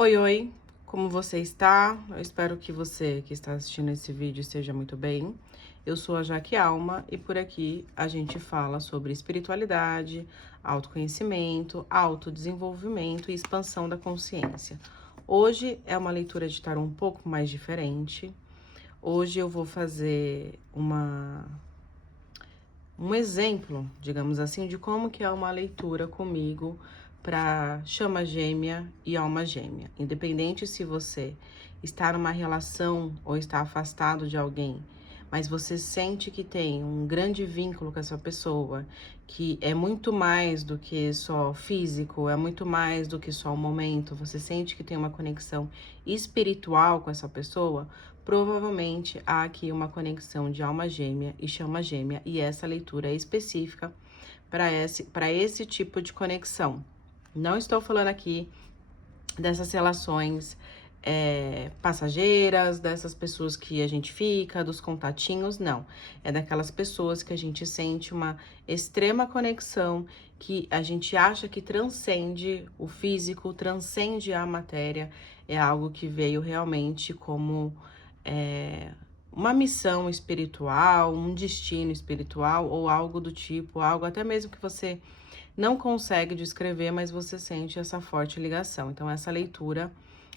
Oi, oi, como você está? Eu espero que você que está assistindo esse vídeo esteja muito bem. Eu sou a Jaque Alma e por aqui a gente fala sobre espiritualidade, autoconhecimento, autodesenvolvimento e expansão da consciência. Hoje é uma leitura de tarô um pouco mais diferente. Hoje eu vou fazer um exemplo, digamos assim, de como que é uma leitura comigo para chama gêmea e alma gêmea. Independente se você está numa relação ou está afastado de alguém, mas você sente que tem um grande vínculo com essa pessoa, que é muito mais do que só físico, é muito mais do que só um momento, você sente que tem uma conexão espiritual com essa pessoa, provavelmente há aqui uma conexão de alma gêmea e chama gêmea, e essa leitura é específica para esse tipo de conexão. Não estou falando aqui dessas relações passageiras, dessas pessoas que a gente fica, dos contatinhos, não. É daquelas pessoas que a gente sente uma extrema conexão, que a gente acha que transcende o físico, transcende a matéria, é algo que veio realmente como uma missão espiritual, um destino espiritual ou algo do tipo, algo até mesmo que você não consegue descrever, mas você sente essa forte ligação. Então, essa leitura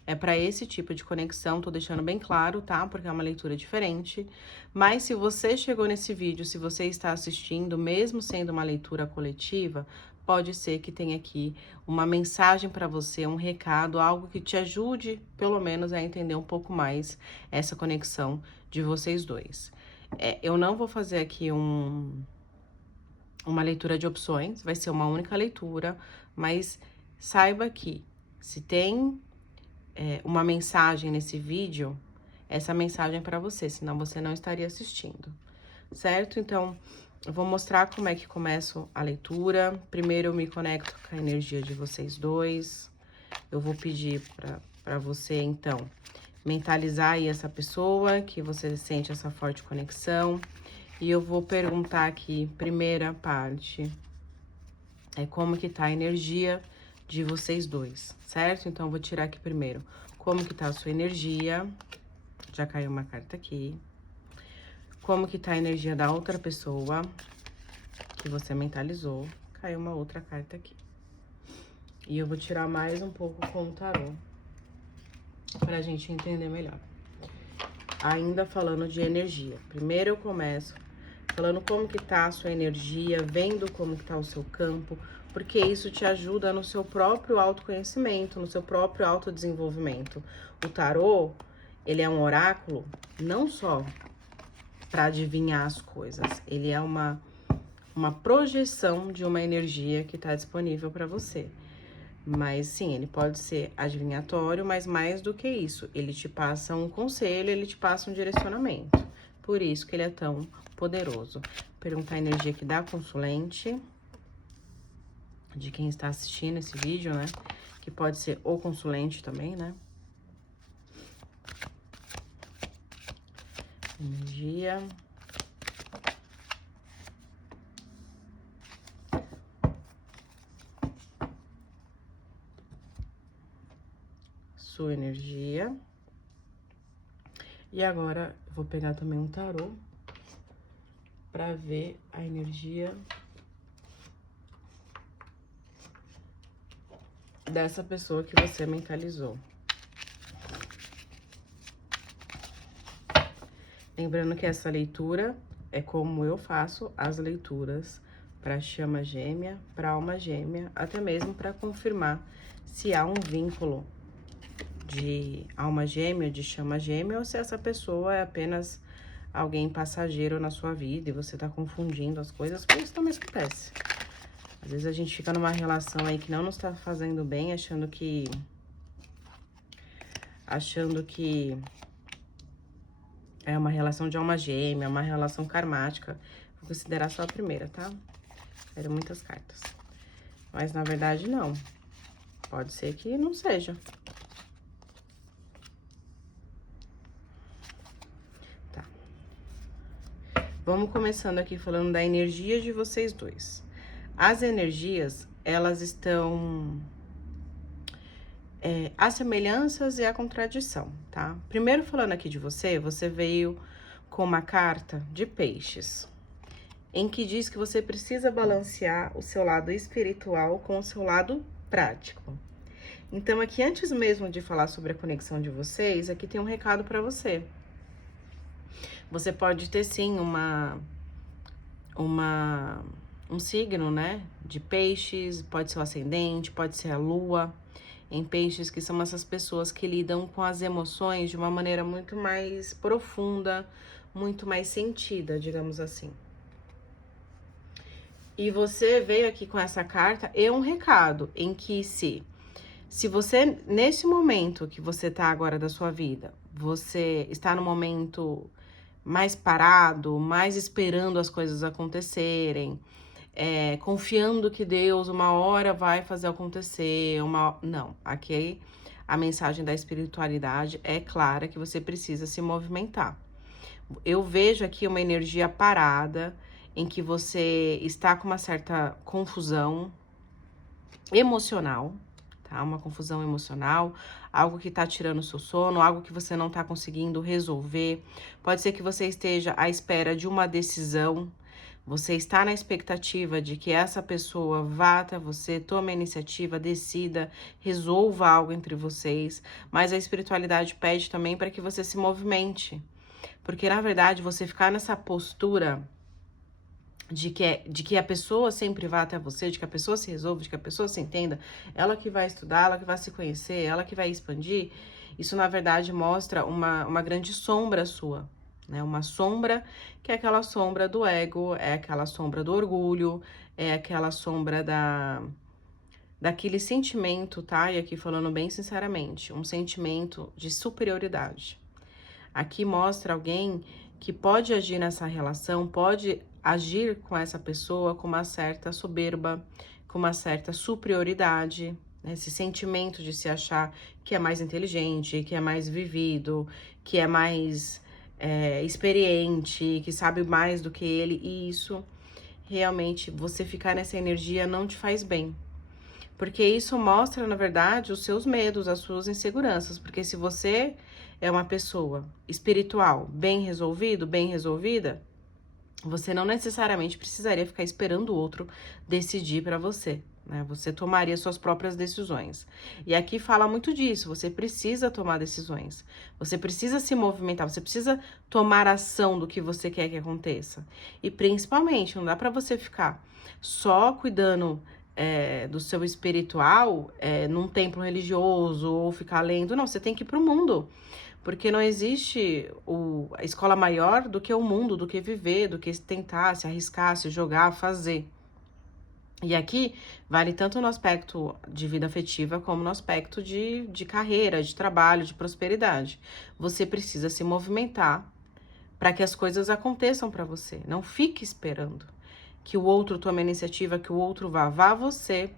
é para esse tipo de conexão, tô deixando bem claro, tá? Porque é uma leitura diferente. Mas se você chegou nesse vídeo, se você está assistindo, mesmo sendo uma leitura coletiva, pode ser que tenha aqui uma mensagem para você, um recado, algo que te ajude, pelo menos, a entender um pouco mais essa conexão de vocês dois. Eu não vou fazer aqui uma leitura de opções, vai ser uma única leitura, mas saiba que se tem uma mensagem nesse vídeo, essa mensagem é para você, senão você não estaria assistindo, certo? Então, eu vou mostrar como é que começo a leitura. Primeiro eu me conecto com a energia de vocês dois. Eu vou pedir para você, então, mentalizar aí essa pessoa, que você sente essa forte conexão. E eu vou perguntar aqui, primeira parte, como que tá a energia de vocês dois, certo? Então, eu vou tirar aqui primeiro como que tá a sua energia. Já caiu uma carta aqui. Como que tá a energia da outra pessoa que você mentalizou. Caiu uma outra carta aqui. E eu vou tirar mais um pouco com o tarô, pra gente entender melhor. Ainda falando de energia. Primeiro eu começo falando como que tá a sua energia, vendo como que tá o seu campo, porque isso te ajuda no seu próprio autoconhecimento, no seu próprio autodesenvolvimento. O tarô, ele é um oráculo não só para adivinhar as coisas, ele é uma projeção de uma energia que está disponível para você. Mas sim, ele pode ser adivinhatório, mas mais do que isso, ele te passa um conselho, ele te passa um direcionamento. Por isso que ele é tão poderoso. Perguntar a energia que dá consulente, de quem está assistindo esse vídeo, né? Que pode ser o consulente também, né? Energia. Sua energia. E agora, eu vou pegar também um tarô para ver a energia dessa pessoa que você mentalizou. Lembrando que essa leitura é como eu faço as leituras para chama gêmea, para alma gêmea, até mesmo para confirmar se há um vínculo de alma gêmea, de chama gêmea, ou se essa pessoa é apenas alguém passageiro na sua vida e você tá confundindo as coisas, porque isso também acontece. Às vezes a gente fica numa relação aí que não nos tá fazendo bem, achando que é uma relação de alma gêmea, uma relação karmática. Vou considerar só a primeira, tá? Eram muitas cartas. Mas na verdade não. Pode ser que não seja. Tá. Vamos começando aqui falando da energia de vocês dois. As energias, elas estão as semelhanças e a contradição, tá? Primeiro falando aqui de você, você veio com uma carta de peixes, em que diz que você precisa balancear o seu lado espiritual com o seu lado prático. Então, aqui, antes mesmo de falar sobre a conexão de vocês, aqui tem um recado para você. Você pode ter, sim, um signo, né, de peixes, pode ser o ascendente, pode ser a lua, em peixes, que são essas pessoas que lidam com as emoções de uma maneira muito mais profunda, muito mais sentida, digamos assim. E você veio aqui com essa carta e um recado em que se você, nesse momento que você tá agora da sua vida, você está no momento mais parado, mais esperando as coisas acontecerem, confiando que Deus uma hora vai fazer acontecer, não, aqui a mensagem da espiritualidade é clara que você precisa se movimentar. Eu vejo aqui uma energia parada, em que você está com uma certa confusão emocional, tá? Uma confusão emocional, algo que tá tirando o seu sono, algo que você não tá conseguindo resolver. Pode ser que você esteja à espera de uma decisão. Você está na expectativa de que essa pessoa vá até você, tome a iniciativa, decida, resolva algo entre vocês, mas a espiritualidade pede também para que você se movimente. Porque, na verdade, você ficar nessa postura de que a pessoa sempre vá até você, de que a pessoa se resolva, de que a pessoa se entenda, ela que vai estudar, ela que vai se conhecer, ela que vai expandir, isso, na verdade, mostra uma grande sombra sua, né? Uma sombra que é aquela sombra do ego, é aquela sombra do orgulho, é aquela sombra daquele sentimento, tá? E aqui falando bem sinceramente, um sentimento de superioridade. Aqui mostra alguém que pode agir nessa relação, pode agir com essa pessoa com uma certa soberba, com uma certa superioridade, né? Esse sentimento de se achar que é mais inteligente, que é mais vivido, que é mais experiente, que sabe mais do que ele, e isso realmente, você ficar nessa energia não te faz bem. Porque isso mostra, na verdade, os seus medos, as suas inseguranças. Porque se você é uma pessoa espiritual, bem resolvido, bem resolvida, você não necessariamente precisaria ficar esperando o outro decidir para você, né? Você tomaria suas próprias decisões. E aqui fala muito disso, você precisa tomar decisões. Você precisa se movimentar, você precisa tomar ação do que você quer que aconteça. E principalmente, não dá para você ficar só cuidando do seu espiritual num templo religioso ou ficar lendo. Não, você tem que ir pro mundo. Porque não existe a escola maior do que o mundo, do que viver, do que tentar, se arriscar, se jogar, fazer. E aqui vale tanto no aspecto de vida afetiva como no aspecto de carreira, de trabalho, de prosperidade. Você precisa se movimentar para que as coisas aconteçam para você. Não fique esperando que o outro tome a iniciativa, que o outro vá você,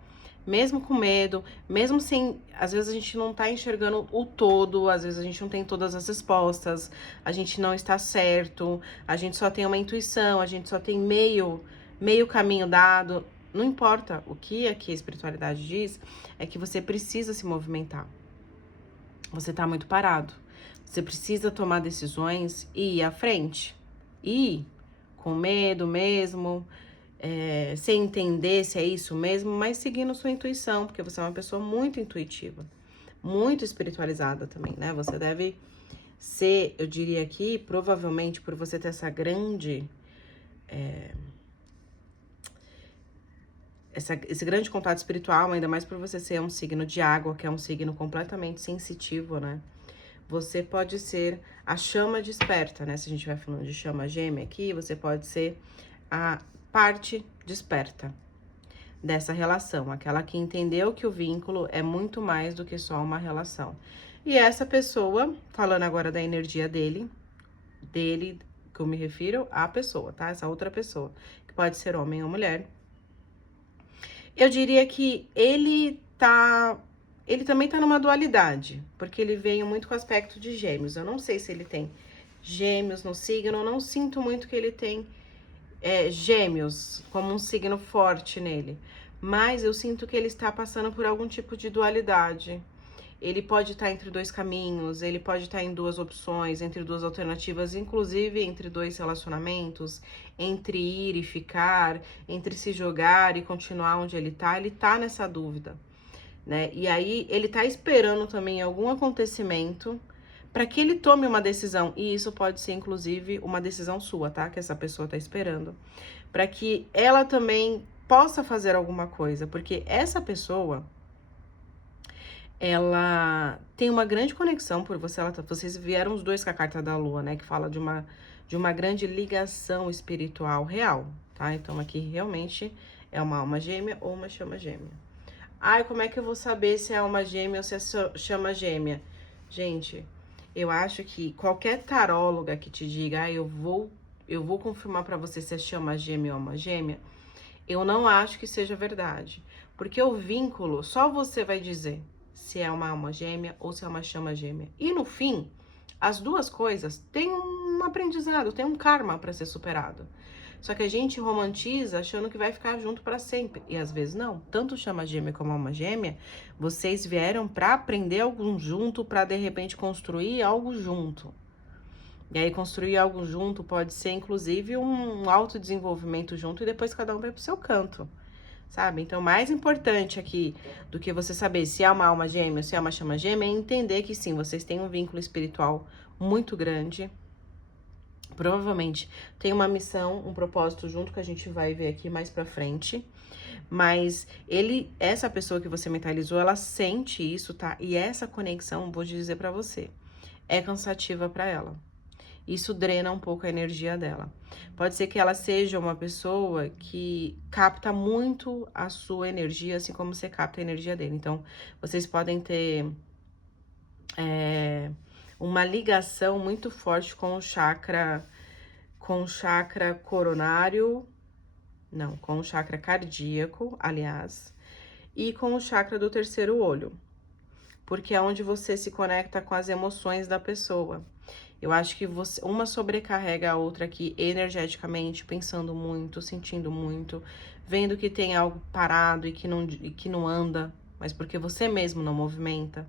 mesmo com medo, mesmo sem, às vezes a gente não tá enxergando o todo, às vezes a gente não tem todas as respostas, a gente não está certo, a gente só tem uma intuição, a gente só tem meio caminho dado. Não importa, o que aqui a espiritualidade diz é que você precisa se movimentar. Você tá muito parado. Você precisa tomar decisões e ir à frente. Ir com medo mesmo, sem entender se é isso mesmo, mas seguindo sua intuição, porque você é uma pessoa muito intuitiva, muito espiritualizada também, né? Você deve ser, eu diria aqui, provavelmente por você ter essa grande... esse grande contato espiritual, ainda mais por você ser um signo de água, que é um signo completamente sensitivo, né? Você pode ser a chama desperta, né? Se a gente vai falando de chama gêmea aqui, você pode ser a parte desperta dessa relação, aquela que entendeu que o vínculo é muito mais do que só uma relação. E essa pessoa, falando agora da energia dele, que eu me refiro à pessoa, tá? Essa outra pessoa, que pode ser homem ou mulher. Eu diria que ele também tá numa dualidade, porque ele veio muito com o aspecto de gêmeos. Eu não sei se ele tem gêmeos no signo, eu não sinto muito que ele tem gêmeos como um signo forte nele. Mas eu sinto que ele está passando por algum tipo de dualidade. ele pode estar entre dois caminhos, ele pode estar em duas opções, entre duas alternativas, inclusive entre dois relacionamentos, entre ir e ficar, entre se jogar e continuar onde ele tá nessa dúvida, né? E aí ele tá esperando também algum acontecimento para que ele tome uma decisão, e isso pode ser inclusive uma decisão sua, tá? Que essa pessoa tá esperando, para que ela também possa fazer alguma coisa, porque essa pessoa, ela tem uma grande conexão por você, vocês vieram os dois com a carta da lua, né, que fala de uma grande ligação espiritual real, tá? Então aqui realmente é uma alma gêmea ou uma chama gêmea. Ai, como é que eu vou saber se é alma gêmea ou se é chama gêmea? Gente, eu acho que qualquer taróloga que te diga, eu vou confirmar pra você se é chama gêmea ou alma gêmea, eu não acho que seja verdade. Porque o vínculo, só você vai dizer se é uma alma gêmea ou se é uma chama gêmea. E no fim, as duas coisas têm um aprendizado, tem um karma para ser superado. Só que a gente romantiza achando que vai ficar junto para sempre. E às vezes não. Tanto chama gêmea como alma gêmea, vocês vieram para aprender algo junto, para de repente construir algo junto. E aí construir algo junto pode ser inclusive um autodesenvolvimento junto e depois cada um vai pro seu canto, sabe? Então, mais importante aqui do que você saber se é uma alma gêmea ou se é uma chama gêmea é entender que sim, vocês têm um vínculo espiritual muito grande. Provavelmente tem uma missão, um propósito junto que a gente vai ver aqui mais pra frente. Mas essa pessoa que você mentalizou, ela sente isso, tá? E essa conexão, vou dizer pra você, é cansativa pra ela. Isso drena um pouco a energia dela. Pode ser que ela seja uma pessoa que capta muito a sua energia, assim como você capta a energia dele. Então, vocês podem ter uma ligação muito forte com o chakra coronário, não, com o chakra cardíaco, aliás, e com o chakra do terceiro olho, porque é onde você se conecta com as emoções da pessoa. Eu acho que uma sobrecarrega a outra aqui energeticamente, pensando muito, sentindo muito, vendo que tem algo parado e que não anda, mas porque você mesmo não movimenta.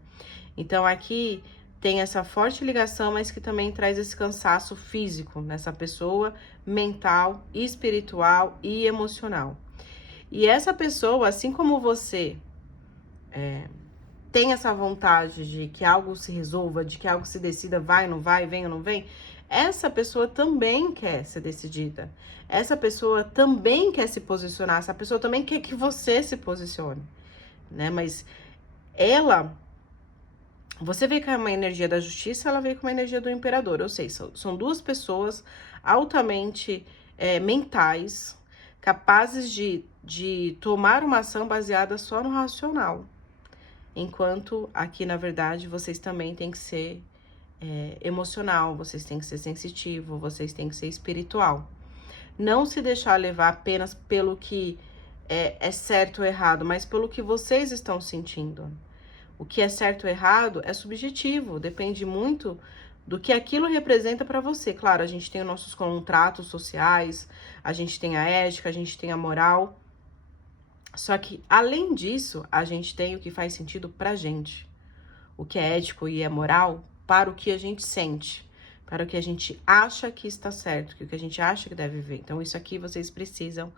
Então aqui tem essa forte ligação, mas que também traz esse cansaço físico nessa pessoa, mental, espiritual e emocional. E essa pessoa, assim como você, tem essa vontade de que algo se resolva, de que algo se decida, vai, não vai, vem ou não vem, essa pessoa também quer ser decidida. Essa pessoa também quer se posicionar, essa pessoa também quer que você se posicione, né? Mas você veio com uma energia da justiça, ela veio com uma energia do imperador. Ou seja, são duas pessoas altamente mentais, capazes de tomar uma ação baseada só no racional. Enquanto aqui, na verdade, vocês também têm que ser emocional, vocês têm que ser sensitivo, vocês têm que ser espiritual. Não se deixar levar apenas pelo que é certo ou errado, mas pelo que vocês estão sentindo. O que é certo ou errado é subjetivo, depende muito do que aquilo representa para você. Claro, a gente tem os nossos contratos sociais, a gente tem a ética, a gente tem a moral. Só que, além disso, a gente tem o que faz sentido pra gente. O que é ético e é moral para o que a gente sente, para o que a gente acha que está certo, o que a gente acha que deve viver. Então, isso aqui vocês precisam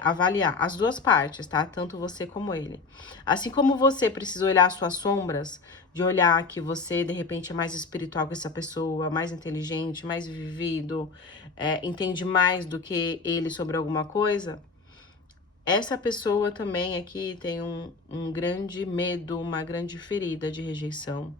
avaliar as duas partes, tá? Tanto você como ele. Assim como você precisa olhar suas sombras, de olhar que você, de repente, é mais espiritual que essa pessoa, mais inteligente, mais vivido, entende mais do que ele sobre alguma coisa, essa pessoa também aqui tem um grande medo, uma grande ferida de rejeição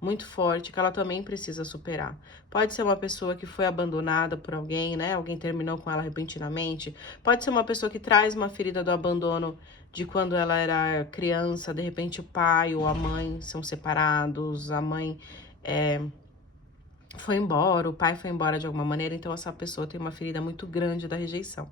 muito forte, que ela também precisa superar. Pode ser uma pessoa que foi abandonada por alguém, né? Alguém terminou com ela repentinamente. Pode ser uma pessoa que traz uma ferida do abandono de quando ela era criança, de repente o pai ou a mãe são separados, a mãe foi embora, o pai foi embora de alguma maneira, então essa pessoa tem uma ferida muito grande da rejeição.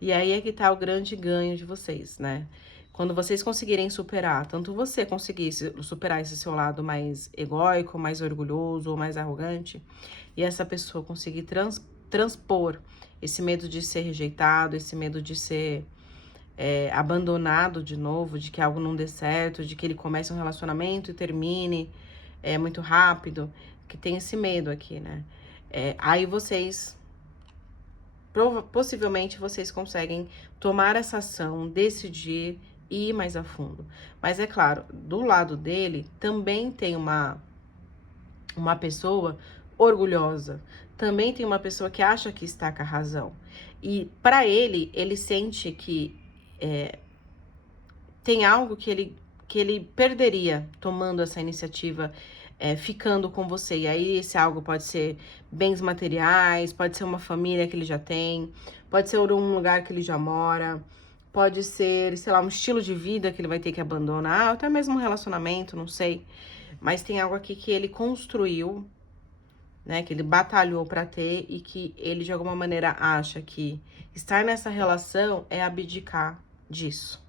E aí é que tá o grande ganho de vocês, né? Quando vocês conseguirem superar, tanto você conseguir superar esse seu lado mais egóico, mais orgulhoso ou mais arrogante, e essa pessoa conseguir transpor esse medo de ser rejeitado, esse medo de ser abandonado de novo, de que algo não dê certo, de que ele comece um relacionamento e termine muito rápido, que tem esse medo aqui, né? Aí vocês, possivelmente, vocês conseguem tomar essa ação, decidir e ir mais a fundo. Mas é claro, do lado dele também tem uma pessoa orgulhosa, também tem uma pessoa que acha que está com a razão. E para ele, ele sente que tem algo que ele perderia tomando essa iniciativa, ficando com você. E aí esse algo pode ser bens materiais, pode ser uma família que ele já tem, pode ser um lugar que ele já mora, pode ser, sei lá, um estilo de vida que ele vai ter que abandonar, até mesmo um relacionamento, não sei. Mas tem algo aqui que ele construiu, né, que ele batalhou para ter e que ele de alguma maneira acha que estar nessa relação é abdicar disso.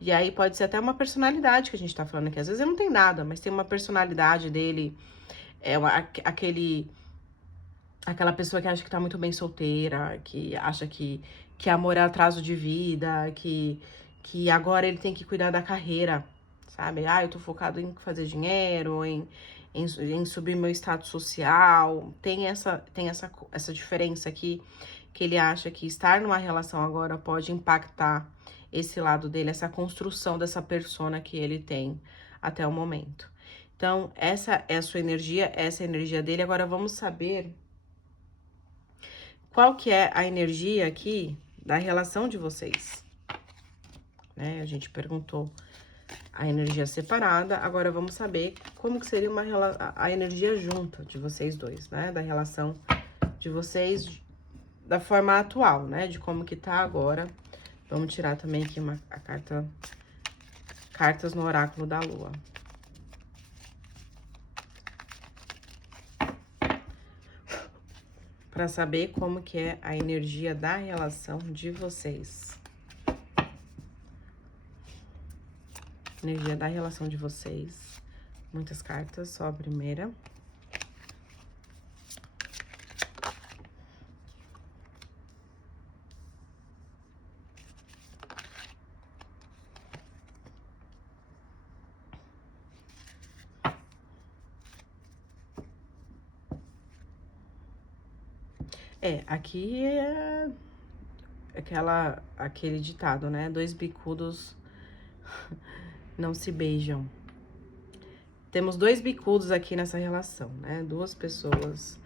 E aí pode ser até uma personalidade que a gente tá falando aqui. Às vezes ele não tem nada, mas tem uma personalidade dele, aquela pessoa que acha que tá muito bem solteira, que acha que amor é atraso de vida, que agora ele tem que cuidar da carreira, sabe? Eu tô focado em fazer dinheiro, em subir meu status social. Tem essa diferença aqui, que ele acha que estar numa relação agora pode impactar esse lado dele, essa construção dessa persona que ele tem até o momento. Então, essa é a sua energia, essa é a energia dele. Agora, vamos saber qual que é a energia aqui da relação de vocês, né? A gente perguntou a energia separada, agora vamos saber como que seria a energia junta de vocês dois, né? Da relação de vocês, da forma atual, né? De como que tá agora. Vamos tirar também aqui cartas no oráculo da lua. Para saber como que é a energia da relação de vocês. Energia da relação de vocês. Muitas cartas, só a primeira. Aqui é aquele ditado, né? Dois bicudos não se beijam. Temos dois bicudos aqui nessa relação, né? Duas pessoas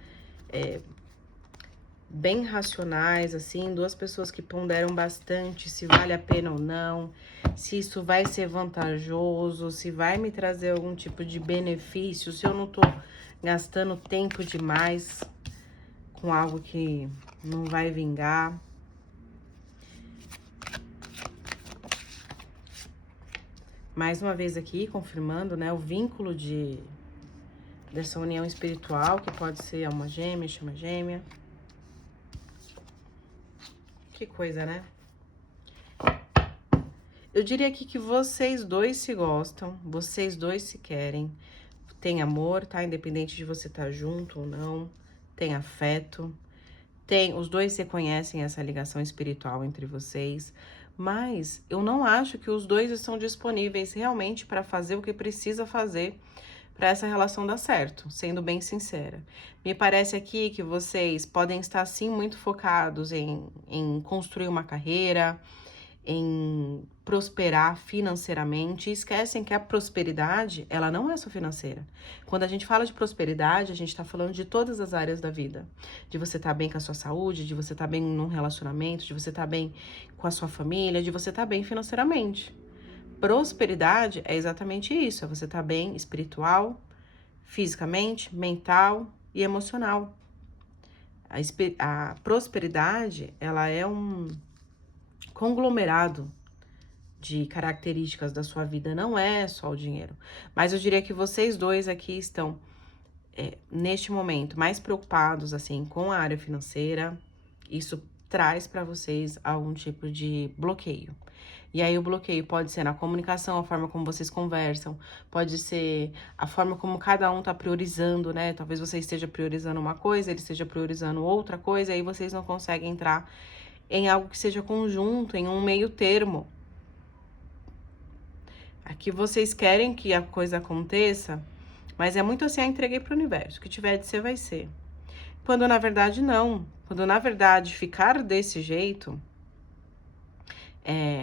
bem racionais, assim, duas pessoas que ponderam bastante se vale a pena ou não, se isso vai ser vantajoso, se vai me trazer algum tipo de benefício, se eu não tô gastando tempo demais com algo que não vai vingar. Mais uma vez aqui, confirmando, né, o vínculo dessa união espiritual, que pode ser alma gêmea, chama gêmea. Que coisa, né? Eu diria aqui que vocês dois se gostam, vocês dois se querem, tem amor, tá? Independente de você estar junto ou não, tem afeto, os dois reconhecem essa ligação espiritual entre vocês, mas eu não acho que os dois estão disponíveis realmente para fazer o que precisa fazer para essa relação dar certo, sendo bem sincera. Me parece aqui que vocês podem estar, sim, muito focados em construir uma carreira, em prosperar financeiramente, e esquecem que a prosperidade, ela não é só financeira. Quando a gente fala de prosperidade, a gente está falando de todas as áreas da vida. De você estar bem com a sua saúde, de você estar bem num relacionamento, de você estar bem com a sua família, de você estar bem financeiramente. Prosperidade é exatamente isso, é você estar bem espiritual, fisicamente, mental e emocional. A prosperidade, ela é um conglomerado de características da sua vida, não é só o dinheiro. Mas eu diria que vocês dois aqui estão, neste momento, mais preocupados, assim, com a área financeira. Isso traz para vocês algum tipo de bloqueio. E aí o bloqueio pode ser na comunicação, a forma como vocês conversam, pode ser a forma como cada um tá priorizando, né? Talvez você esteja priorizando uma coisa, ele esteja priorizando outra coisa, e aí vocês não conseguem entrar em algo que seja conjunto, em um meio termo, Aqui vocês querem que a coisa aconteça, mas é muito assim, entreguei para o universo. O que tiver de ser, vai ser. Quando na verdade não. Quando na verdade ficar desse jeito,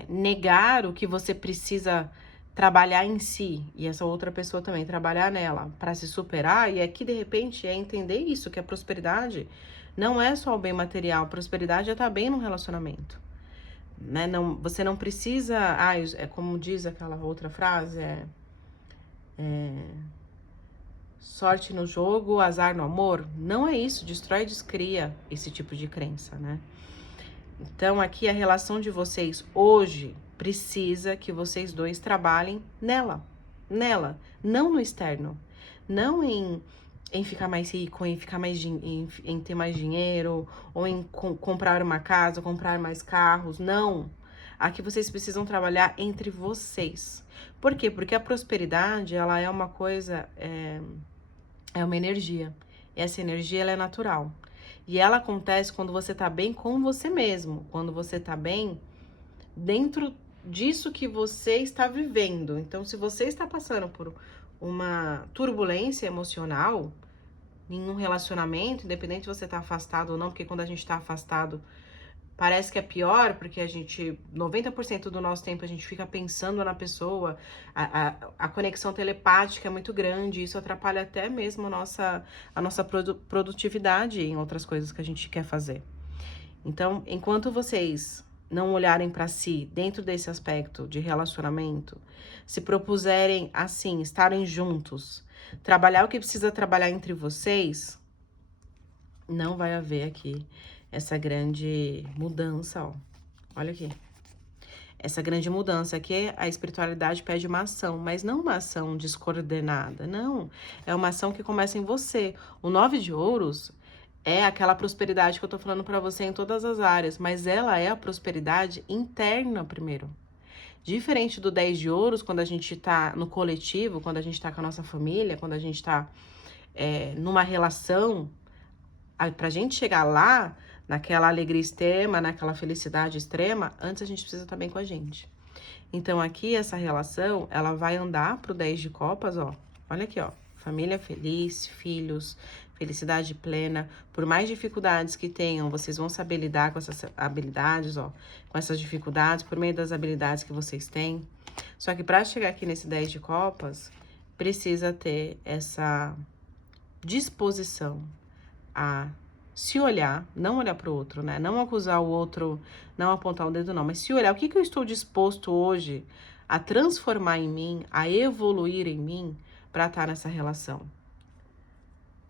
negar o que você precisa trabalhar em si, e essa outra pessoa também trabalhar nela para se superar, e aqui de repente é entender isso, que a prosperidade não é só o bem material, a prosperidade é estar bem no relacionamento. Né? Não, você não precisa, é como diz aquela outra frase, sorte no jogo, azar no amor. Não é isso, destrói e descria esse tipo de crença, né? Então aqui a relação de vocês hoje precisa que vocês dois trabalhem nela, não no externo, não em ficar mais rico, em ficar mais em ter mais dinheiro, ou em comprar uma casa, comprar mais carros, não. Aqui vocês precisam trabalhar entre vocês. Por quê? Porque a prosperidade, ela é uma coisa, é uma energia. Essa energia, ela é natural. E ela acontece quando você tá bem com você mesmo, quando você tá bem dentro disso que você está vivendo. Então, se você está passando por uma turbulência emocional em um relacionamento, independente de você estar afastado ou não, porque quando a gente está afastado, parece que é pior, porque a gente, 90% do nosso tempo, a gente fica pensando na pessoa, a conexão telepática é muito grande, isso atrapalha até mesmo a nossa produtividade em outras coisas que a gente quer fazer. Então, enquanto vocês não olharem para si dentro desse aspecto de relacionamento, se propuserem assim, estarem juntos, trabalhar o que precisa trabalhar entre vocês, não vai haver aqui essa grande mudança, ó. Olha aqui. Essa grande mudança aqui, a espiritualidade pede uma ação, mas não uma ação descoordenada, não. É uma ação que começa em você. O 9 de ouros é aquela prosperidade que eu tô falando para você em todas as áreas, mas ela é a prosperidade interna primeiro. Diferente do 10 de ouros, quando a gente tá no coletivo, quando a gente tá com a nossa família, quando a gente tá numa relação, pra gente chegar lá, naquela alegria extrema, naquela felicidade extrema, antes a gente precisa estar bem com a gente. Então aqui essa relação, ela vai andar pro 10 de copas, ó. Olha aqui, ó. Família feliz, filhos, felicidade plena. Por mais dificuldades que tenham, vocês vão saber lidar com essas habilidades, ó. Com essas dificuldades, por meio das habilidades que vocês têm. Só que para chegar aqui nesse 10 de copas, precisa ter essa disposição a se olhar, não olhar para o outro, né? Não acusar o outro, não apontar o dedo, não, mas se olhar, o que que eu estou disposto hoje a transformar em mim, a evoluir em mim para estar nessa relação?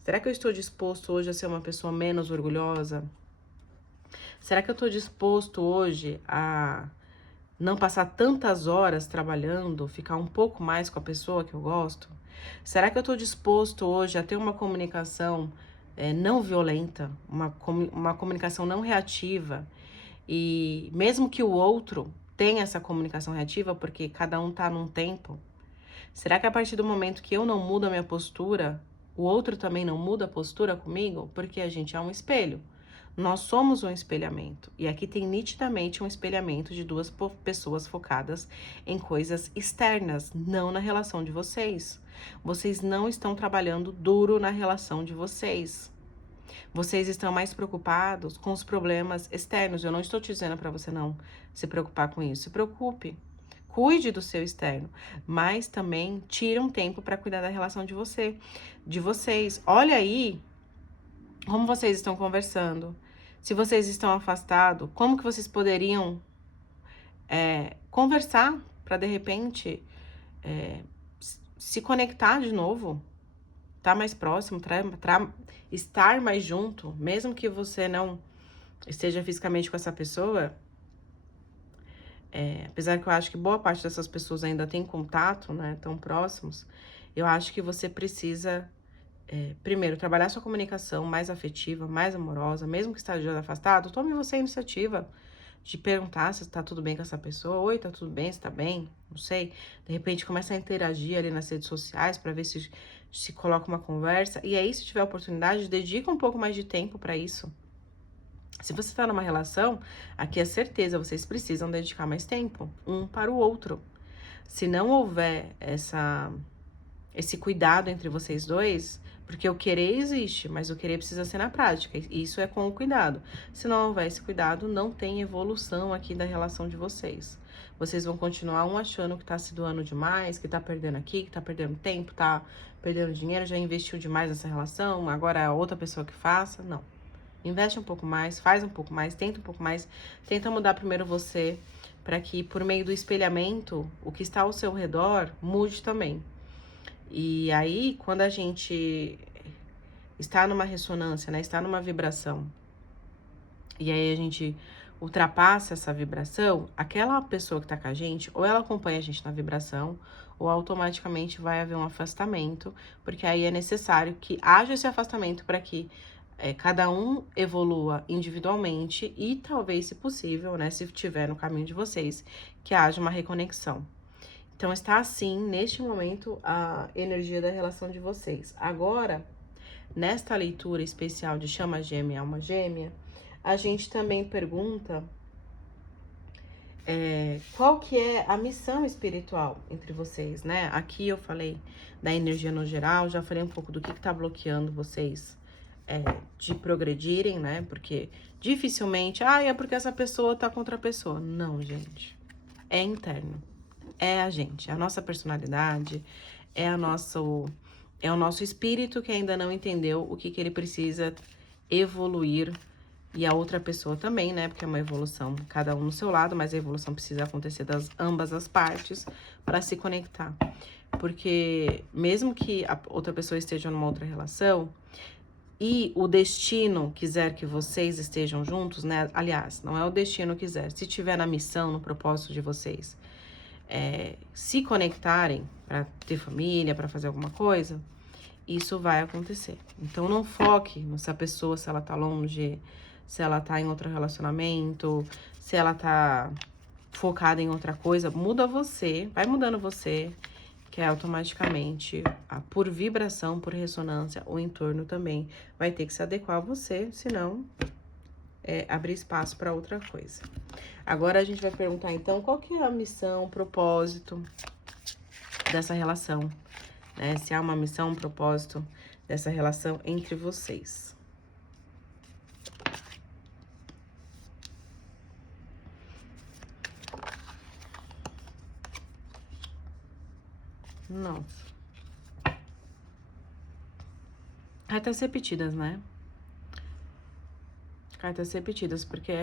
Será que eu estou disposto hoje a ser uma pessoa menos orgulhosa? Será que eu estou disposto hoje a não passar tantas horas trabalhando, ficar um pouco mais com a pessoa que eu gosto? Será que eu estou disposto hoje a ter uma comunicação não violenta, uma comunicação não reativa? E mesmo que o outro tenha essa comunicação reativa, porque cada um tá num tempo, será que a partir do momento que eu não mudo a minha postura, o outro também não muda a postura comigo? Porque a gente é um espelho. Nós somos um espelhamento. E aqui tem nitidamente um espelhamento de duas pessoas focadas em coisas externas, não na relação de vocês. Vocês não estão trabalhando duro na relação de vocês. Vocês estão mais preocupados com os problemas externos. Eu não estou te dizendo para você não se preocupar com isso. Se preocupe. Cuide do seu externo, mas também tire um tempo para cuidar da relação de vocês. Olha aí como vocês estão conversando. Se vocês estão afastados, como que vocês poderiam conversar para de repente se conectar de novo, estar mais próximo, estar mais junto, mesmo que você não esteja fisicamente com essa pessoa. Apesar que eu acho que boa parte dessas pessoas ainda tem contato, né, tão próximos, eu acho que você precisa, primeiro, trabalhar sua comunicação mais afetiva, mais amorosa, mesmo que esteja afastado, tome você a iniciativa de perguntar se tá tudo bem com essa pessoa. Oi, tá tudo bem? Você tá bem? Não sei. De repente, começa a interagir ali nas redes sociais para ver se coloca uma conversa. E aí, se tiver oportunidade, dedica um pouco mais de tempo para isso. Se você tá numa relação, aqui é certeza, vocês precisam dedicar mais tempo um para o outro. Se não houver esse cuidado entre vocês dois, porque o querer existe, mas o querer precisa ser na prática. E isso é com o cuidado. Se não houver esse cuidado, não tem evolução aqui da relação de vocês. Vocês vão continuar um achando que tá se doando demais, que tá perdendo aqui, que tá perdendo tempo, tá perdendo dinheiro, já investiu demais nessa relação, agora é a outra pessoa que faça. Não. Investe um pouco mais, faz um pouco mais, tenta um pouco mais, tenta mudar primeiro você, para que por meio do espelhamento, o que está ao seu redor mude também. E aí, quando a gente está numa ressonância, né, está numa vibração, e aí a gente ultrapassa essa vibração, aquela pessoa que tá com a gente, ou ela acompanha a gente na vibração, ou automaticamente vai haver um afastamento, porque aí é necessário que haja esse afastamento para que cada um evolua individualmente e talvez, se possível, né, se tiver no caminho de vocês, que haja uma reconexão. Então, está assim, neste momento, a energia da relação de vocês. Agora, nesta leitura especial de chama gêmea e alma gêmea, a gente também pergunta qual que é a missão espiritual entre vocês, né? Aqui eu falei da energia no geral, já falei um pouco do que tá bloqueando vocês de progredirem, né? Porque dificilmente, é porque essa pessoa tá contra a pessoa. Não, gente. É interno. É a gente, é a nossa personalidade, é o nosso espírito que ainda não entendeu o que ele precisa evoluir, e a outra pessoa também, né? Porque é uma evolução, cada um no seu lado, mas a evolução precisa acontecer das ambas as partes para se conectar. Porque mesmo que a outra pessoa esteja numa outra relação e o destino quiser que vocês estejam juntos, né? Aliás, não é o destino quiser, se tiver na missão, no propósito de vocês, se conectarem para ter família, para fazer alguma coisa, isso vai acontecer. Então não foque nessa pessoa, se ela tá longe, se ela tá em outro relacionamento, se ela tá focada em outra coisa, muda você, vai mudando você, que é automaticamente, por vibração, por ressonância, o entorno também vai ter que se adequar a você, senão abrir espaço para outra coisa. Agora a gente vai perguntar então qual que é a missão, o propósito dessa relação, né? Se há uma missão, um propósito dessa relação entre vocês. Nossa. Cartas repetidas, né? Cartas repetidas, porque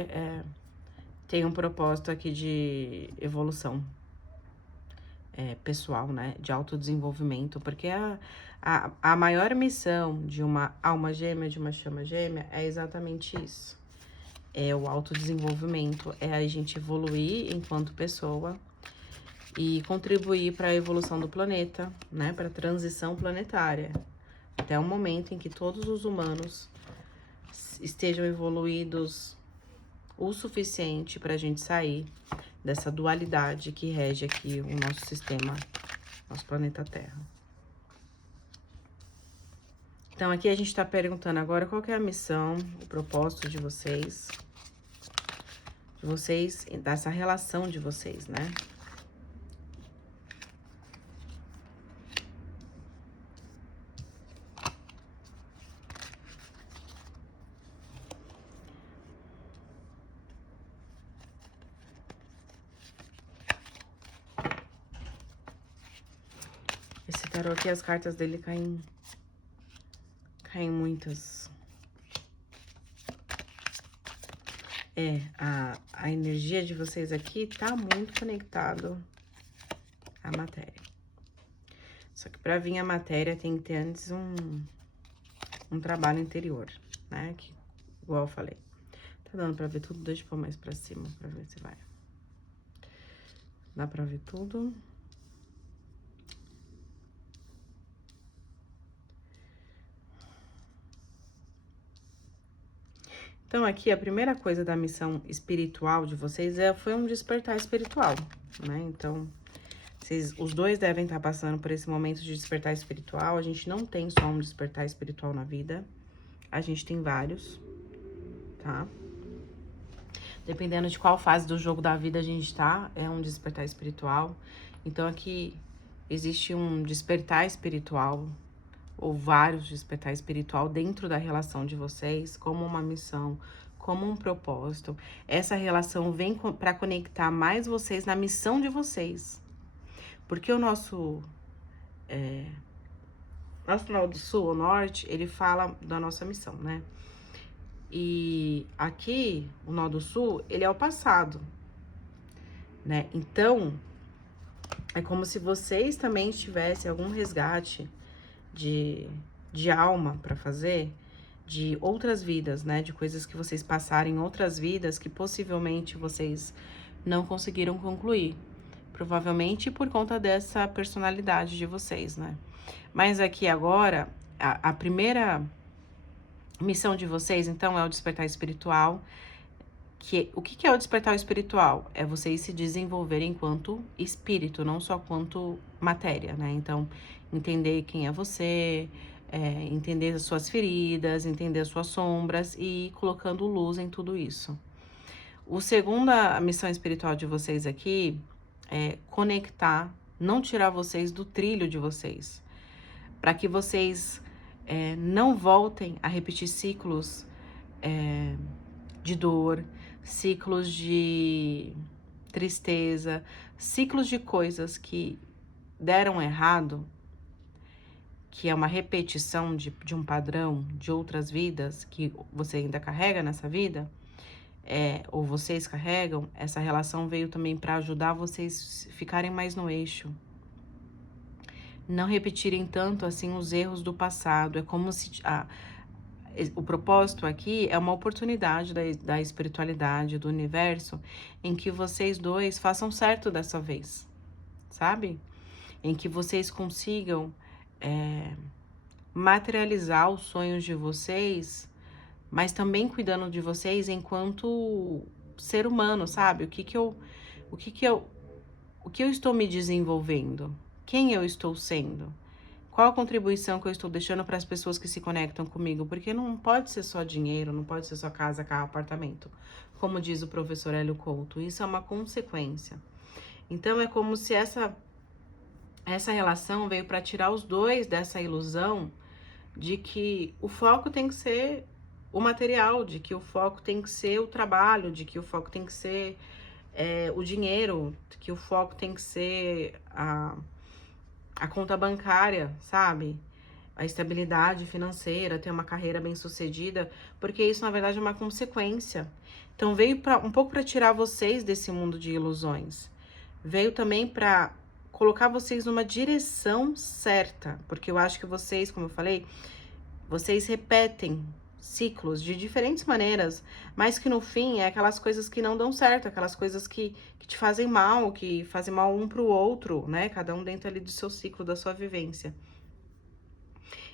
tem um propósito aqui de evolução pessoal, né? De autodesenvolvimento, porque a maior missão de uma alma gêmea, de uma chama gêmea, é exatamente isso. É o autodesenvolvimento, é a gente evoluir enquanto pessoa e contribuir para a evolução do planeta, né? Para a transição planetária. Até o momento em que todos os humanos estejam evoluídos o suficiente para a gente sair dessa dualidade que rege aqui o nosso sistema, nosso planeta Terra. Então, aqui a gente tá perguntando agora qual que é a missão, o propósito de vocês, dessa relação de vocês, né? Esse tarô aqui, as cartas dele caem muitas. A energia de vocês aqui tá muito conectado à matéria. Só que para vir a matéria tem que ter antes um trabalho interior, né? Que, igual eu falei. Tá dando pra ver tudo? Deixa eu pôr mais pra cima pra ver se vai. Dá pra ver tudo? Então, aqui, a primeira coisa da missão espiritual de vocês foi um despertar espiritual, né? Então, os dois devem estar passando por esse momento de despertar espiritual. A gente não tem só um despertar espiritual na vida. A gente tem vários, tá? Dependendo de qual fase do jogo da vida a gente tá, é um despertar espiritual. Então aqui existe um despertar espiritual, ou vários despertar espiritual dentro da relação de vocês, como uma missão, como um propósito. Essa relação vem para conectar mais vocês na missão de vocês. Porque o nosso nó do sul, ou norte, ele fala da nossa missão, né? E aqui, o nó do sul, ele é o passado, né? Então, é como se vocês também tivessem algum resgate de alma para fazer, de outras vidas, né? De coisas que vocês passaram em outras vidas que possivelmente vocês não conseguiram concluir. Provavelmente por conta dessa personalidade de vocês, né? Mas aqui agora, a primeira missão de vocês, então, é o despertar espiritual. O que é o despertar espiritual? É vocês se desenvolverem enquanto espírito, não só quanto matéria, né? Então, entender quem é você, entender as suas feridas, entender as suas sombras e ir colocando luz em tudo isso. A segunda missão espiritual de vocês aqui é conectar, não tirar vocês do trilho de vocês, para que vocês não voltem a repetir ciclos de dor, ciclos de tristeza, ciclos de coisas que deram errado, que é uma repetição de um padrão de outras vidas que você ainda carrega nessa vida, ou vocês carregam. Essa relação veio também para ajudar vocês ficarem mais no eixo, não repetirem tanto assim os erros do passado. É como se o propósito aqui é uma oportunidade da espiritualidade, do universo, em que vocês dois façam certo dessa vez, sabe? Em que vocês consigam materializar os sonhos de vocês, mas também cuidando de vocês enquanto ser humano, sabe? O que eu estou me desenvolvendo? Quem eu estou sendo? Qual a contribuição que eu estou deixando para as pessoas que se conectam comigo? Porque não pode ser só dinheiro, não pode ser só casa, carro, apartamento. Como diz o professor Hélio Couto, isso é uma consequência. Então, é como se essa relação veio para tirar os dois dessa ilusão de que o foco tem que ser o material, de que o foco tem que ser o trabalho, de que o foco tem que ser o dinheiro, de que o foco tem que ser a conta bancária, sabe? A estabilidade financeira, ter uma carreira bem-sucedida, porque isso, na verdade, é uma consequência. Então, veio um pouco para tirar vocês desse mundo de ilusões. Veio também para colocar vocês numa direção certa, porque eu acho que vocês, como eu falei, vocês repetem ciclos de diferentes maneiras, mas que no fim é aquelas coisas que não dão certo, aquelas coisas que te fazem mal, que fazem mal um pro outro, né? Cada um dentro ali do seu ciclo, da sua vivência.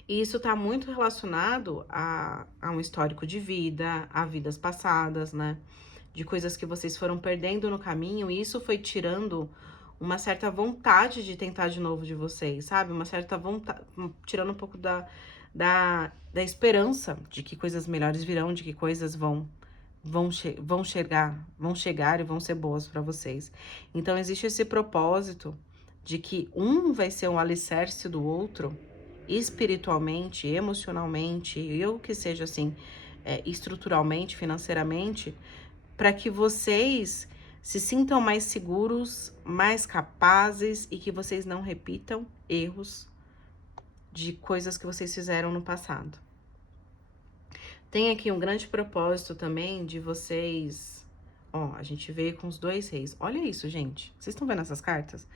E isso tá muito relacionado a um histórico de vida, a vidas passadas, né? De coisas que vocês foram perdendo no caminho, e isso foi tirando uma certa vontade de tentar de novo de vocês, sabe? Uma certa vontade, tirando um pouco da esperança de que coisas melhores virão, de que coisas vão chegar e vão ser boas para vocês. Então, existe esse propósito de que um vai ser um alicerce do outro, espiritualmente, emocionalmente, e o que seja assim, estruturalmente, financeiramente, para que vocês se sintam mais seguros, mais capazes e que vocês não repitam erros de coisas que vocês fizeram no passado. Tem aqui um grande propósito também de vocês. Ó, a gente veio com os dois reis. Olha isso, gente. Vocês estão vendo essas cartas?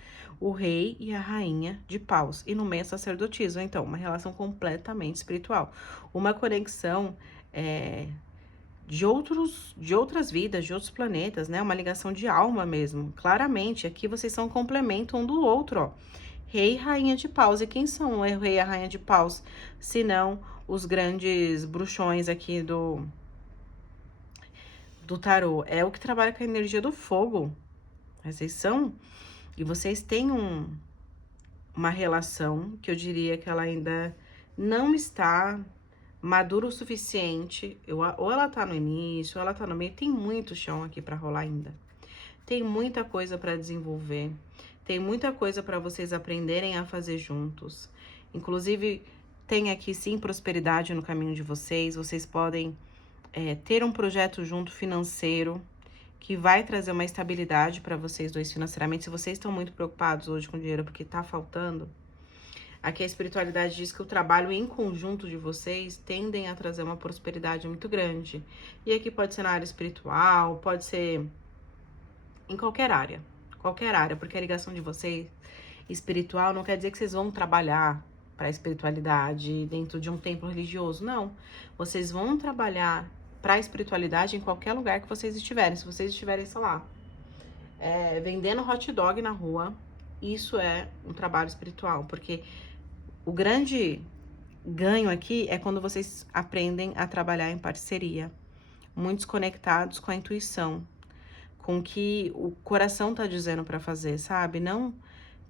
O rei e a rainha de paus. E no meio a sacerdotisa. Então, uma relação completamente espiritual. Uma conexão de outras vidas, de outros planetas, né? Uma ligação de alma mesmo. Claramente, aqui vocês são um complemento um do outro, ó. Rei e rainha de paus. E quem são o rei e a rainha de paus? Se não os grandes bruxões aqui do tarô. É o que trabalha com a energia do fogo. Vocês são... E vocês têm uma relação que eu diria que ela ainda não está madura o suficiente. Ou ela tá no início, ou ela tá no meio. Tem muito chão aqui pra rolar ainda. Tem muita coisa pra desenvolver. Tem muita coisa para vocês aprenderem a fazer juntos. Inclusive, tem aqui sim prosperidade no caminho de vocês. Vocês podem ter um projeto junto financeiro que vai trazer uma estabilidade para vocês dois financeiramente. Se vocês estão muito preocupados hoje com dinheiro porque tá faltando, aqui a espiritualidade diz que o trabalho em conjunto de vocês tendem a trazer uma prosperidade muito grande. E aqui pode ser na área espiritual, pode ser em qualquer área, porque a ligação de vocês espiritual não quer dizer que vocês vão trabalhar para a espiritualidade dentro de um templo religioso, não. Vocês vão trabalhar para a espiritualidade em qualquer lugar que vocês estiverem. Se vocês estiverem, sei lá, vendendo hot dog na rua, isso é um trabalho espiritual, porque o grande ganho aqui é quando vocês aprendem a trabalhar em parceria, muitos conectados com a intuição, com o que o coração tá dizendo para fazer, sabe? Não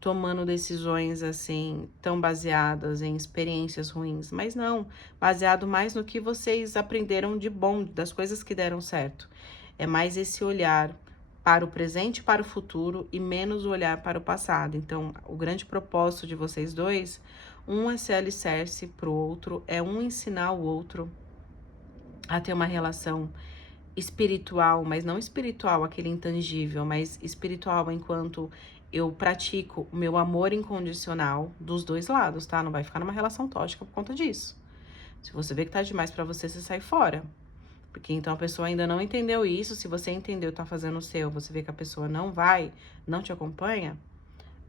tomando decisões assim tão baseadas em experiências ruins, mas não, baseado mais no que vocês aprenderam de bom, das coisas que deram certo. É mais esse olhar para o presente e para o futuro e menos o olhar para o passado. Então, o grande propósito de vocês dois, um é ser alicerce pro outro, é um ensinar o outro a ter uma relação espiritual, mas não espiritual aquele intangível, mas espiritual enquanto eu pratico o meu amor incondicional dos dois lados, tá? Não vai ficar numa relação tóxica por conta disso. Se você vê que tá demais pra você, você sai fora. Porque então a pessoa ainda não entendeu isso. Se você entendeu, tá fazendo o seu, você vê que a pessoa não te acompanha,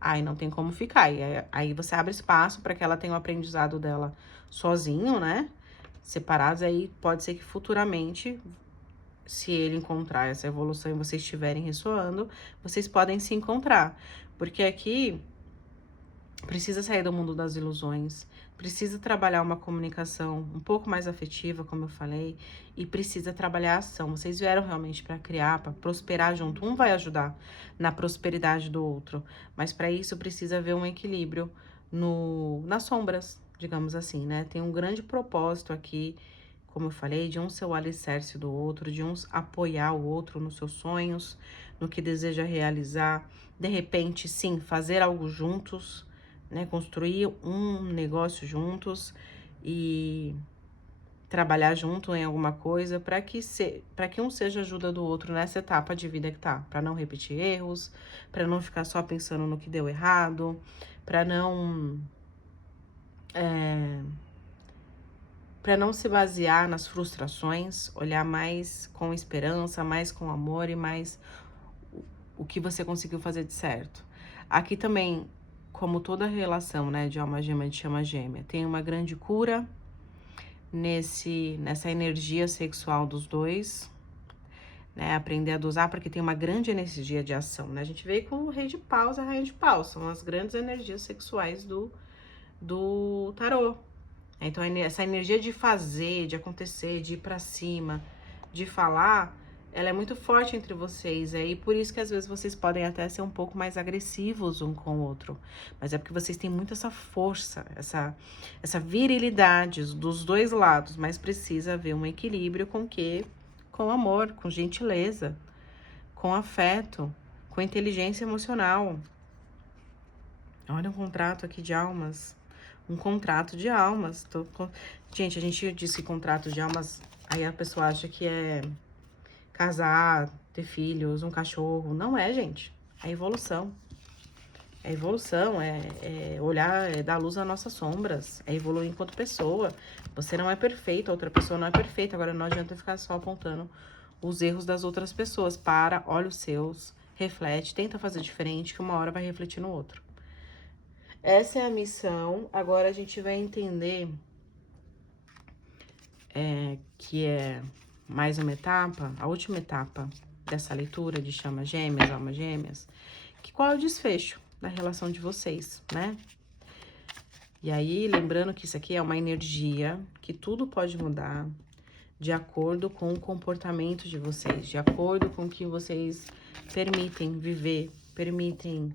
aí não tem como ficar. E aí você abre espaço para que ela tenha o aprendizado dela sozinho, né? Separados, aí pode ser que futuramente, se ele encontrar essa evolução e vocês estiverem ressoando, vocês podem se encontrar. Porque aqui precisa sair do mundo das ilusões, precisa trabalhar uma comunicação um pouco mais afetiva, como eu falei, e precisa trabalhar a ação. Vocês vieram realmente para criar, para prosperar junto. Um vai ajudar na prosperidade do outro, mas para isso precisa haver um equilíbrio nas sombras, digamos assim, né? Tem um grande propósito aqui, como eu falei, de um ser o alicerce do outro, de um apoiar o outro nos seus sonhos, no que deseja realizar. De repente, sim, fazer algo juntos, né? Construir um negócio juntos e trabalhar junto em alguma coisa para que um seja ajuda do outro nessa etapa de vida que tá, para não repetir erros, para não ficar só pensando no que deu errado, para não se basear nas frustrações, olhar mais com esperança, mais com amor e mais o que você conseguiu fazer de certo. Aqui também, como toda relação, né, de alma gêmea e de chama gêmea, tem uma grande cura nessa energia sexual dos dois, né, aprender a dosar, porque tem uma grande energia de ação, né, a gente veio com o rei de paus e a rainha de paus, são as grandes energias sexuais do tarô. Então, essa energia de fazer, de acontecer, de ir pra cima, de falar, ela é muito forte entre vocês. E por isso que às vezes vocês podem até ser um pouco mais agressivos um com o outro. Mas é porque vocês têm muito essa força, essa virilidade dos dois lados. Mas precisa haver um equilíbrio com amor, com gentileza, com afeto, com inteligência emocional. Olha um contrato aqui de almas. Um contrato de almas. Gente, a gente diz que contrato de almas, aí a pessoa acha que é casar, ter filhos, um cachorro. Não é, gente. É evolução. É evolução, é olhar, é dar luz às nossas sombras, é evoluir enquanto pessoa. Você não é perfeita, a outra pessoa não é perfeita. Agora não adianta ficar só apontando os erros das outras pessoas. Olha os seus, reflete, tenta fazer diferente, que uma hora vai refletir no outro. Essa é a missão. Agora a gente vai entender que é mais uma etapa, a última etapa dessa leitura de chama gêmeas, almas gêmeas, que qual é o desfecho da relação de vocês, né? E aí, lembrando que isso aqui é uma energia, que tudo pode mudar de acordo com o comportamento de vocês, de acordo com o que vocês permitem viver, permitem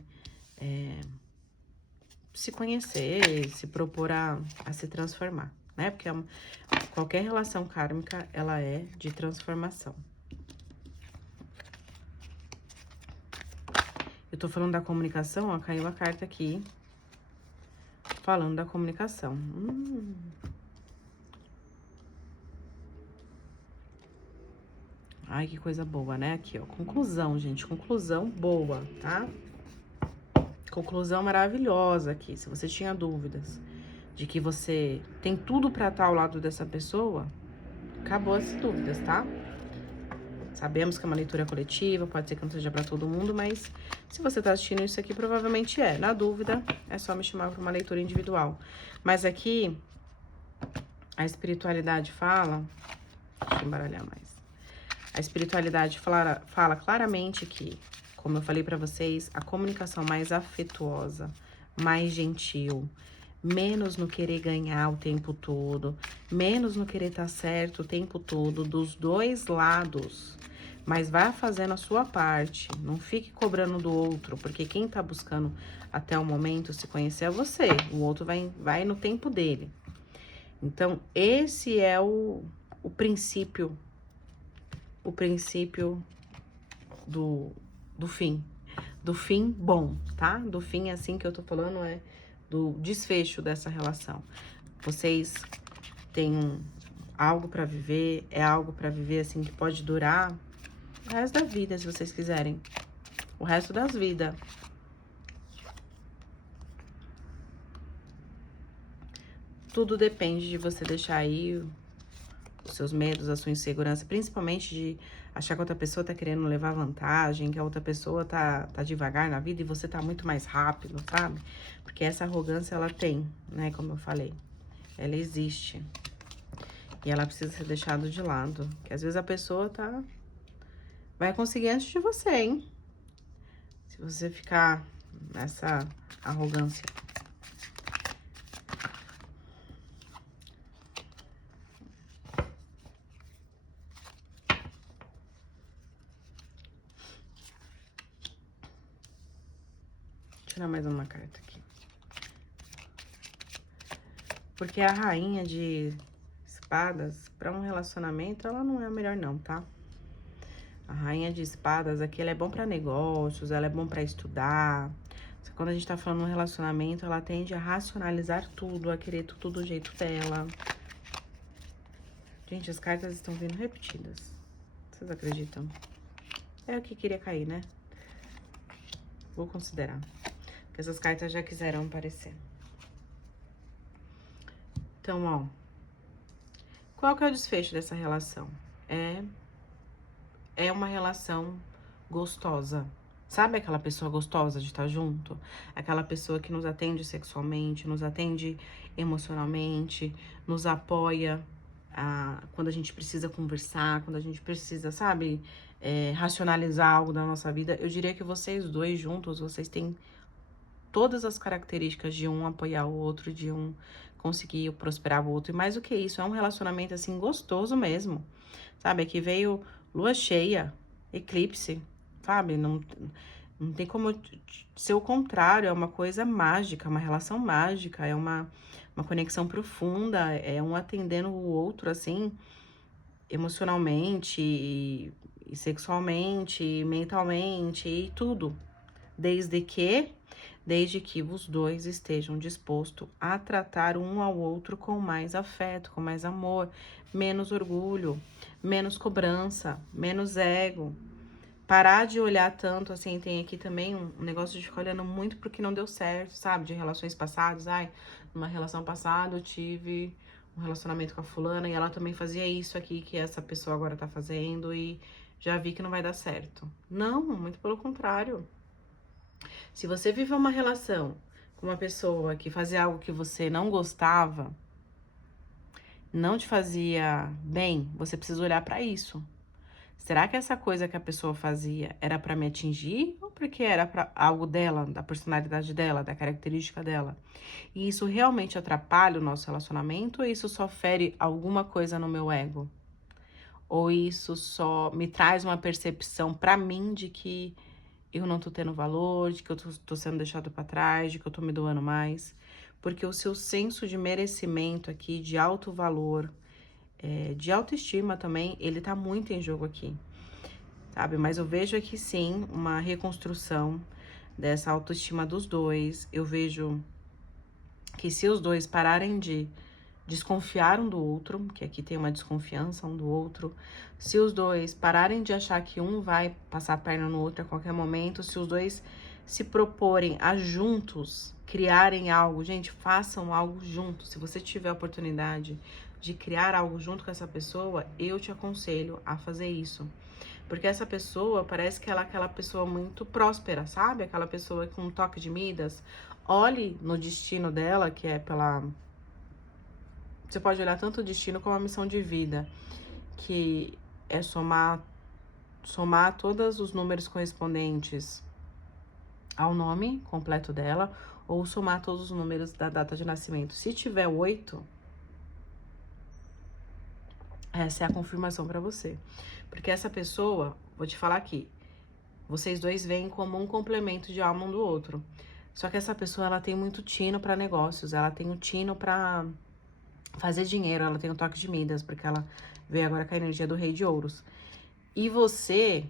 se conhecer, se propor a se transformar, né? Porque qualquer relação kármica, ela é de transformação. Eu tô falando da comunicação, ó, caiu a carta aqui. Falando da comunicação. Ai, que coisa boa, né? Aqui, ó, conclusão, gente. Conclusão boa, tá? Conclusão maravilhosa aqui. Se você tinha dúvidas de que você tem tudo pra estar ao lado dessa pessoa, acabou as dúvidas, tá? Sabemos que é uma leitura coletiva, pode ser que não seja pra todo mundo, mas se você tá assistindo isso aqui, provavelmente é. Na dúvida, é só me chamar pra uma leitura individual. Mas aqui, a espiritualidade fala... Deixa eu embaralhar mais. A espiritualidade fala claramente que, como eu falei pra vocês, a comunicação mais afetuosa, mais gentil, menos no querer ganhar o tempo todo, menos no querer estar certo o tempo todo, dos dois lados. Mas vá fazendo a sua parte, não fique cobrando do outro, porque quem tá buscando até o momento se conhecer é você, o outro vai no tempo dele. Então, esse é o princípio do fim. Do fim bom, tá? Do fim, assim que eu tô falando, é do desfecho dessa relação. Vocês têm algo pra viver, é algo pra viver, assim, que pode durar o resto da vida, se vocês quiserem. O resto das vidas. Tudo depende de você deixar aí os seus medos, a sua insegurança, principalmente de achar que outra pessoa tá querendo levar vantagem, que a outra pessoa tá devagar na vida e você tá muito mais rápido, sabe? Porque essa arrogância, ela tem, né, como eu falei, ela existe. E ela precisa ser deixada de lado, que às vezes a pessoa vai conseguir antes de você, hein? Se você ficar nessa arrogância. Tirar mais uma carta aqui. Porque a rainha de espadas, para um relacionamento, ela não é a melhor não, tá? A rainha de espadas aqui, ela é bom para negócios, ela é bom para estudar. Quando a gente tá falando de um relacionamento, ela tende a racionalizar tudo, a querer tudo do jeito dela. Gente, as cartas estão vindo repetidas. Vocês acreditam? É o que queria cair, né? Vou considerar. Porque essas cartas já quiseram aparecer. Então, ó. Qual que é o desfecho dessa relação? É uma relação gostosa. Sabe aquela pessoa gostosa de estar junto? Aquela pessoa que nos atende sexualmente, nos atende emocionalmente, nos apoia quando a gente precisa conversar, quando a gente precisa, sabe, racionalizar algo da nossa vida. Eu diria que vocês dois juntos, vocês têm todas as características de um apoiar o outro, de um conseguir prosperar o outro. E mais do que isso, é um relacionamento, assim, gostoso mesmo. Sabe, aqui veio lua cheia, eclipse, sabe? Não tem como ser o contrário, é uma coisa mágica, uma relação mágica, é uma conexão profunda, é um atendendo o outro, assim, emocionalmente, e sexualmente, e mentalmente, e tudo. Desde que os dois estejam dispostos a tratar um ao outro com mais afeto, com mais amor, menos orgulho, menos cobrança, menos ego. Parar de olhar tanto, assim, tem aqui também um negócio de ficar olhando muito pro que não deu certo, sabe? De relações passadas. Ai, numa relação passada eu tive um relacionamento com a fulana e ela também fazia isso aqui que essa pessoa agora tá fazendo e já vi que não vai dar certo. Não, muito pelo contrário. Se você viveu uma relação com uma pessoa que fazia algo que você não gostava, não te fazia bem, você precisa olhar pra isso. Será que essa coisa que a pessoa fazia era pra me atingir ou porque era para algo dela, da personalidade dela, da característica dela? E isso realmente atrapalha o nosso relacionamento ou isso só fere alguma coisa no meu ego? Ou isso só me traz uma percepção pra mim de que eu não tô tendo valor, de que eu tô sendo deixado pra trás, de que eu tô me doando mais? Porque o seu senso de merecimento aqui, de alto valor, de autoestima também, ele tá muito em jogo aqui, sabe? Mas eu vejo aqui sim uma reconstrução, dessa autoestima dos dois. Eu vejo que se os dois pararem de desconfiar um do outro, que aqui tem uma desconfiança um do outro, se os dois pararem de achar que um vai passar a perna no outro a qualquer momento, se os dois se proporem a juntos criarem algo, gente, façam algo juntos. Se você tiver a oportunidade de criar algo junto com essa pessoa, eu te aconselho a fazer isso. Porque essa pessoa parece que ela é aquela pessoa muito próspera, sabe? Aquela pessoa com um toque de Midas. Olhe no destino dela, que é pela... Você pode olhar tanto o destino como a missão de vida, que é somar todos os números correspondentes ao nome completo dela, ou somar todos os números da data de nascimento. Se tiver 8, essa é a confirmação para você. Porque essa pessoa, vou te falar aqui, vocês dois veem como um complemento de alma um do outro. Só que essa pessoa, ela tem muito tino para negócios, ela tem o tino para fazer dinheiro, ela tem o toque de Midas, porque ela veio agora com a energia do Rei de Ouros. E você,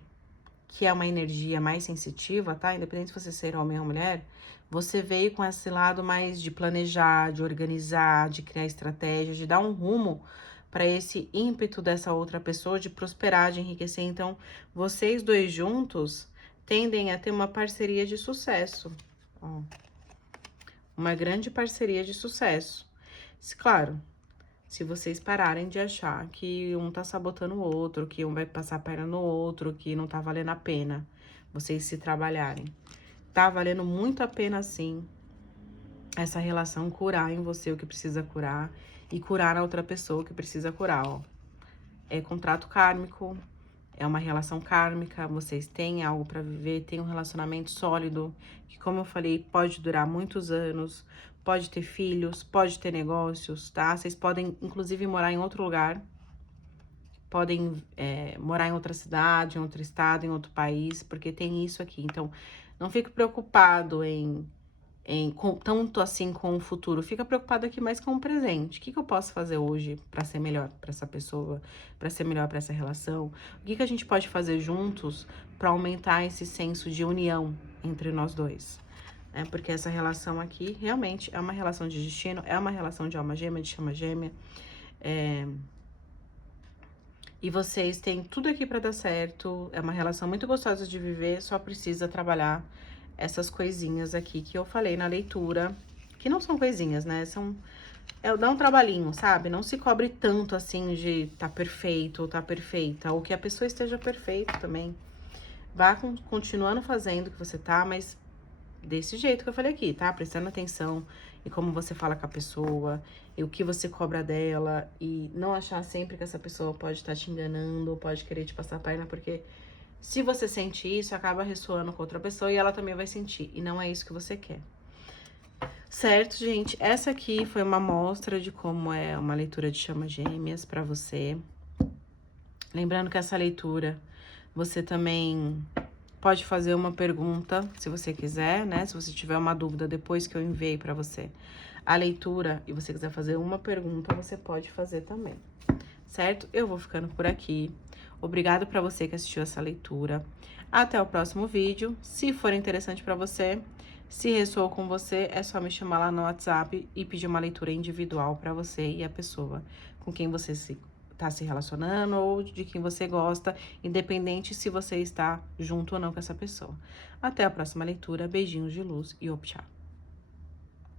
que é uma energia mais sensitiva, tá? Independente se você ser homem ou mulher, você veio com esse lado mais de planejar, de organizar, de criar estratégias, de dar um rumo para esse ímpeto dessa outra pessoa de prosperar, de enriquecer. Então, vocês dois juntos tendem a ter uma parceria de sucesso. Ó, uma grande parceria de sucesso. Claro, se vocês pararem de achar que um tá sabotando o outro, que um vai passar a perna no outro, que não tá valendo a pena vocês se trabalharem. Tá valendo muito a pena, sim, essa relação curar em você o que precisa curar e curar a outra pessoa o que precisa curar, ó. É contrato kármico, é uma relação kármica, vocês têm algo pra viver, tem um relacionamento sólido, que, como eu falei, pode durar muitos anos, pode ter filhos, pode ter negócios, tá? Vocês podem, inclusive, morar em outro lugar, podem morar em outra cidade, em outro estado, em outro país, porque tem isso aqui. Então, não fique preocupado tanto assim com o futuro, fica preocupado aqui mais com o presente. O que eu posso fazer hoje para ser melhor para essa pessoa, para ser melhor para essa relação? O que a gente pode fazer juntos para aumentar esse senso de união entre nós dois? Porque essa relação aqui realmente é uma relação de destino, é uma relação de alma gêmea, de chama gêmea. E vocês têm tudo aqui para dar certo, é uma relação muito gostosa de viver, só precisa trabalhar essas coisinhas aqui que eu falei na leitura, que não são coisinhas, né? Dá um trabalhinho, sabe? Não se cobre tanto assim de tá perfeito ou tá perfeita, ou que a pessoa esteja perfeita também. Vá continuando fazendo o que você tá, mas desse jeito que eu falei aqui, tá? Prestando atenção em como você fala com a pessoa, e o que você cobra dela, e não achar sempre que essa pessoa pode estar te enganando, ou pode querer te passar a perna, porque se você sente isso, acaba ressoando com outra pessoa e ela também vai sentir, e não é isso que você quer. Certo, gente? Essa aqui foi uma amostra de como é uma leitura de chama gêmeas pra você. Lembrando que essa leitura, você também pode fazer uma pergunta, se você quiser, né? Se você tiver uma dúvida depois que eu enviei pra você a leitura e você quiser fazer uma pergunta, você pode fazer também, certo? Eu vou ficando por aqui. Obrigado pra você que assistiu essa leitura. Até o próximo vídeo. Se for interessante pra você, se ressoou com você, é só me chamar lá no WhatsApp e pedir uma leitura individual pra você e a pessoa com quem você tá se relacionando ou de quem você gosta, independente se você está junto ou não com essa pessoa. Até a próxima leitura. Beijinhos de luz e optcha.